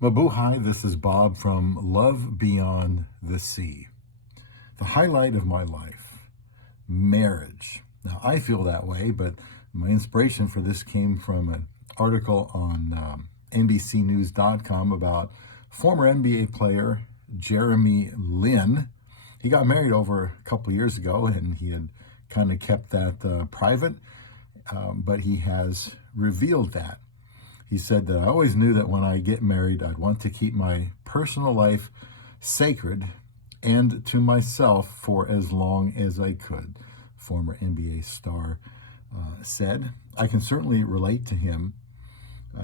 Mabuhay, this is Bob from Love Beyond the Sea. The highlight of my life, marriage. Now, I feel that way, but my inspiration for this came from an article on NBCnews.com about former NBA player Jeremy Lin. He got married over a couple years ago, and he had kind of kept that private, but he has revealed that. He said that I always knew that when I get married, I'd want to keep my personal life sacred and to myself for as long as I could, former NBA star said. I can certainly relate to him.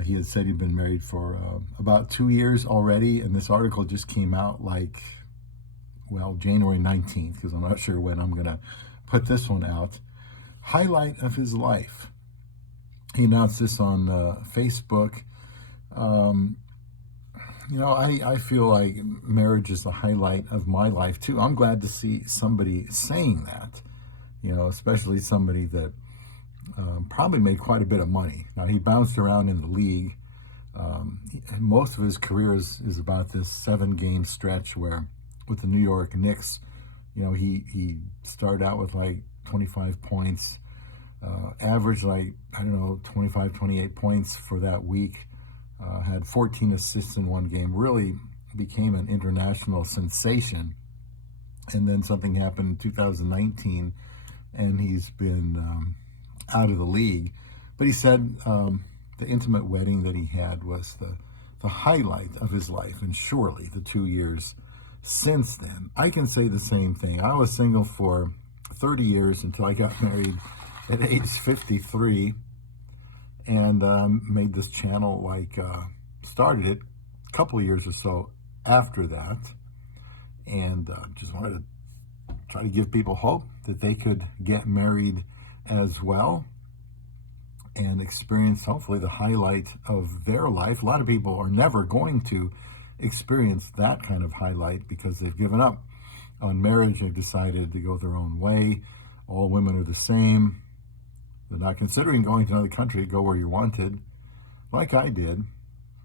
He had said he'd been married for about 2 years already, and this article just came out January 19th, because I'm not sure when I'm going to put this one out. Highlight of his life. He announced this on Facebook. I feel like marriage is the highlight of my life too. I'm glad to see somebody saying that, especially somebody that probably made quite a bit of money. Now, he bounced around in the league. Most of his career is about this 7-game stretch where with the New York Knicks, he started out with 25 points, averaged 25, 28 points for that week, had 14 assists in one game, really became an international sensation. And then something happened in 2019, and he's been out of the league. But he said the intimate wedding that he had was the highlight of his life, and surely the 2 years since then. I can say the same thing. I was single for 30 years until I got married at age 53, and made this channel, started it a couple of years or so after that, and just wanted to try to give people hope that they could get married as well and experience, hopefully, the highlight of their life. A lot of people are never going to experience that kind of highlight because they've given up on marriage. They've decided to go their own way. All women are the same. They're not considering going to another country to go where you wanted, like I did.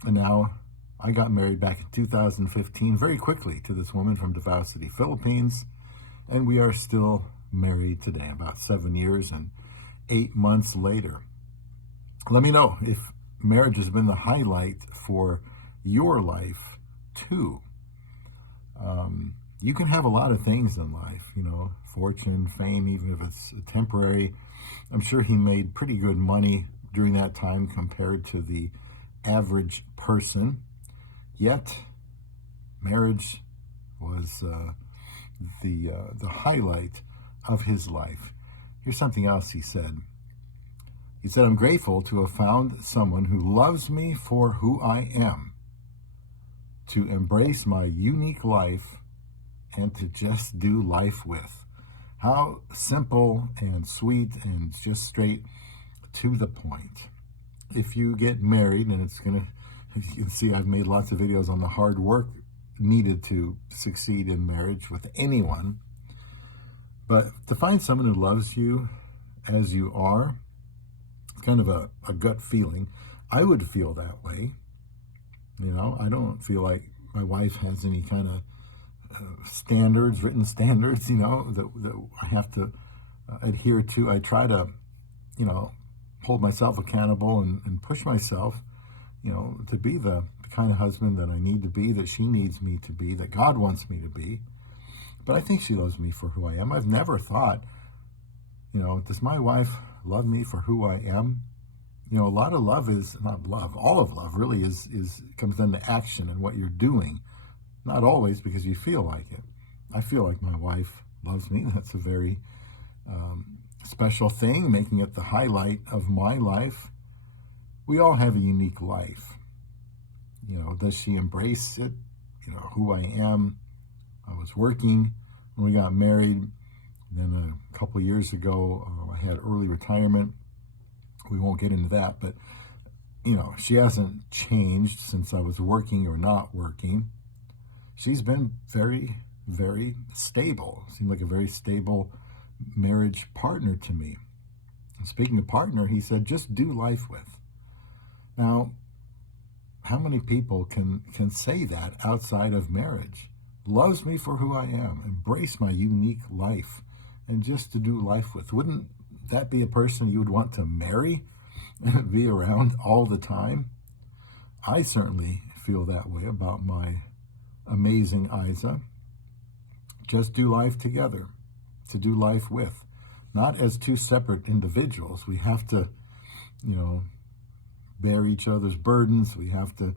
And now I got married back in 2015 very quickly to this woman from Davao City, Philippines. And we are still married today, about 7 years and 8 months later. Let me know if marriage has been the highlight for your life too. You can have a lot of things in life, fortune, fame, even if it's temporary. I'm sure he made pretty good money during that time compared to the average person. Yet, marriage was the highlight of his life. Here's something else he said. He said, "I'm grateful to have found someone who loves me for who I am, to embrace my unique life, and to just do life with." How simple and sweet and just straight to the point. If you get married, and you can see I've made lots of videos on the hard work needed to succeed in marriage with anyone, but to find someone who loves you as you are, it's kind of a gut feeling. I would feel that way. I don't feel like my wife has any kind of written standards, that I have to adhere to. I try to, hold myself accountable and push myself, to be the kind of husband that I need to be, that she needs me to be, that God wants me to be. But I think she loves me for who I am. I've never thought, does my wife love me for who I am? A lot of love is not love. All of love really comes down to action and what you're doing. Not always because you feel like it. I feel like my wife loves me. That's a very special thing, making it the highlight of my life. We all have a unique life. Does she embrace it? Who I am. I was working when we got married. Then a couple of years ago, I had early retirement. We won't get into that, but she hasn't changed since I was working or not working. She's been very, very stable. Seemed like a very stable marriage partner to me. And speaking of partner, he said, just do life with. Now, how many people can say that outside of marriage? Loves me for who I am, embrace my unique life, and just to do life with. Wouldn't that be a person you would want to marry and be around all the time? I certainly feel that way about my amazing Isa. Just do life together, to do life with, not as two separate individuals. We have to, bear each other's burdens. We have to,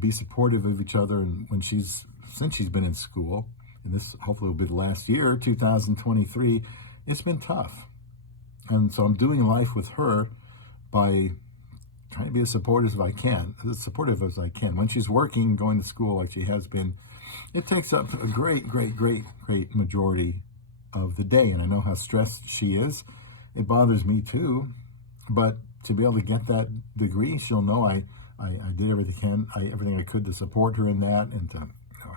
be supportive of each other. And since she's been in school, and this hopefully will be the last year, 2023, it's been tough. And so I'm doing life with her by trying to be as supportive as I can. When she's working, going to school like she has been, it takes up a great majority of the day. And I know how stressed she is. It bothers me too. But to be able to get that degree, she'll know I did everything I could to support her in that, and to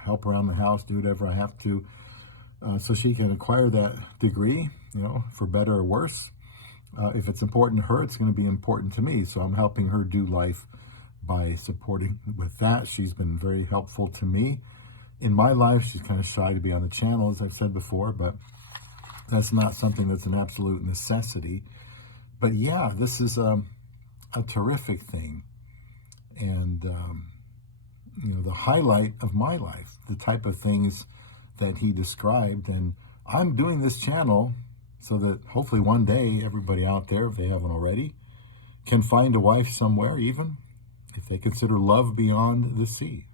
help around the house, do whatever I have to, so she can acquire that degree, for better or worse. If it's important to her, it's going to be important to me. So I'm helping her do life by supporting with that. She's been very helpful to me in my life. She's kind of shy to be on the channel, as I've said before, but that's not something that's an absolute necessity. But yeah, this is a terrific thing. And, the highlight of my life, the type of things that he described. And I'm doing this channel so that hopefully one day everybody out there, if they haven't already, can find a wife somewhere, even if they consider love beyond the sea.